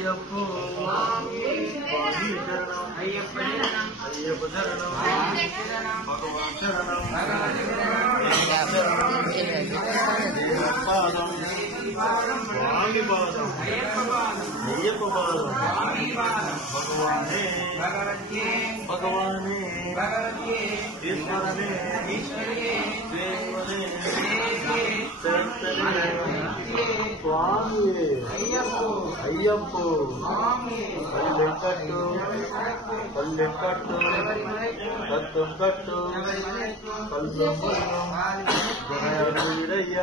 అయ్యప్పో స్వామి శరణం అయ్యప్ప శరణం భగవాన్ శరణం పాదం స్వామి పాదం అయ్యప్ప పాదం భగవానే భగవానే ఈశ్వరనే దేవనే స్వామి అయ్యప్పో పల్లెకట్టు పల్లెకట్టు తత్వం కట్టు పల్లం వీరయ్య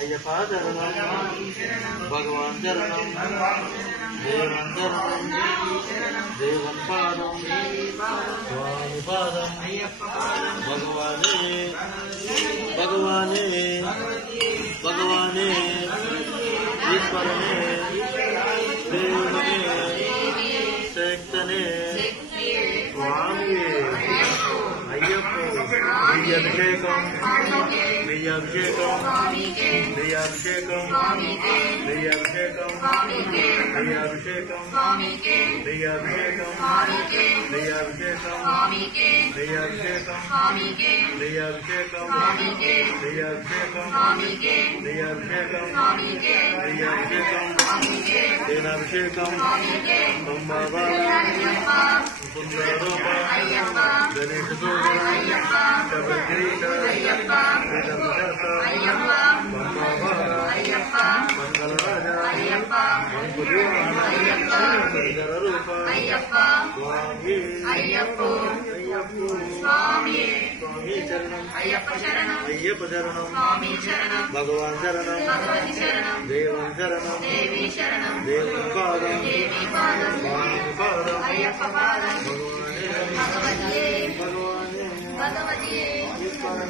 అయ్యప్ప చరణం భగవాన్ చరణం దేవన్ చరణం దేవన్ పాదం స్వామి పాదం భగవానే భగవానే భగవానే ఈశ్వరనే దేవునే శక్తనే స్వామి అయ్యప్ప అభిషేకం అభిషేకం అభిషేకం అభిషేకం అభిషేకం అభిషేకం అభిషేకం అభిషేకం అభిషేకం అభిషేకం గణేష అయ్యప్ప శరణం భగవాన్ శరణం దేవన్ శరణం దేవన్ పాదం స్వామి పాదం భగవానే భగవానే